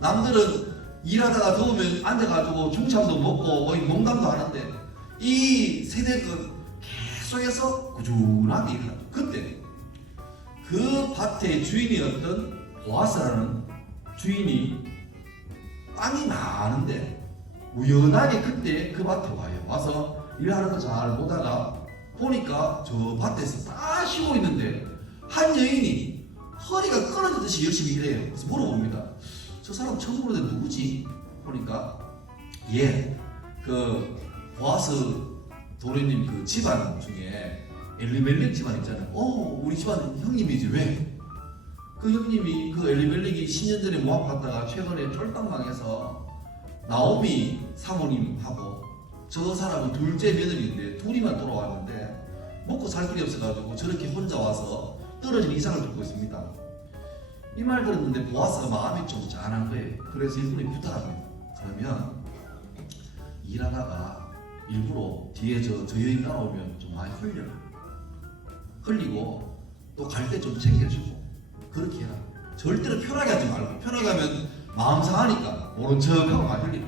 남들은 일하다가 더우면 앉아가지고 중참도 먹고 거의 농담도 하는데 이 세대는 계속해서 꾸준하게 일을 하죠. 그때 그 밭의 주인이었던 보아스라는 주인이 땅이 많은데 우연하게 그때 그 밭에 와요. 와서 일하는 거 잘 보다가 보니까 저 밭에서 다 쉬고 있는데 한 여인이 허리가 끊어지듯이 열심히 일해요. 그래서 물어봅니다. 저 사람 처음 보는데 누구지? 보니까 예, 그 보아스 도련님 그 집안 중에 엘리멜렉 집안 있잖아요. 어, 우리 집안 형님이지 왜? 그 형님이 그 엘리멜렉이 10년 전에 모압 갔다가 최근에 쫄딱 망해서 나오미 사모님하고 저 사람은 둘째 며느리인데 둘이만 돌아왔는데 먹고 살 길이 없어가지고 저렇게 혼자 와서 떨어진 이상을 듣고 있습니다. 이 말 들었는데 보아스가 마음이 좀 짠한 거예요. 그래서 일부러 부탁합니다. 그러면 일하다가 일부러 뒤에 저, 저 여인 따라오면 좀 많이 흘려. 흘리고 또 갈 때 좀 챙겨주고 그렇게 해라. 절대로 편하게 하지 말고 편하게 하면 마음 상하니까 모른 척하고 많이 흘리고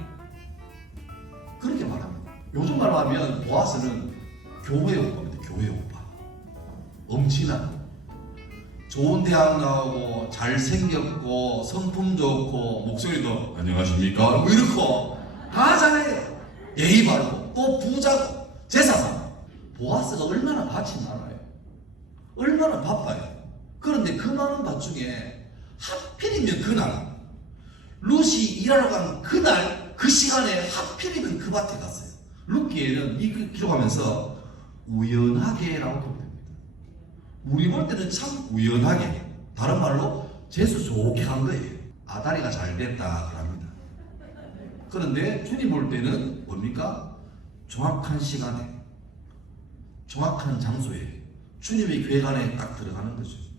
그렇게 말합니다. 요즘 말로 하면 보아스는 교회 오빠입니다. 교회 오빠. 엄친한 좋은 대학 나오고 잘생겼고 성품 좋고 목소리도 안녕하십니까? 뭐 이렇고 다 잘해요 예의 바르고 또 부자고 제사상. 보아스가 얼마나 밭이 많아요. 얼마나 바빠요. 그런데 그 많은 밭 중에 하필이면 그날 룻이 일하러 간 그날 그 시간에 하필이면 그 밭에 갔어요. 룻기에는 이그 기록하면서 우연하게라고 기록됩니다 우리 볼 때는 참 우연하게 다른 말로 재수 좋게 간 거예요. 아다리가 잘 됐다 그럽니다. 그런데 주님 볼 때는 뭡니까? 정확한 시간에 정확한 장소에 주님의 괴간에 딱 들어가는 거죠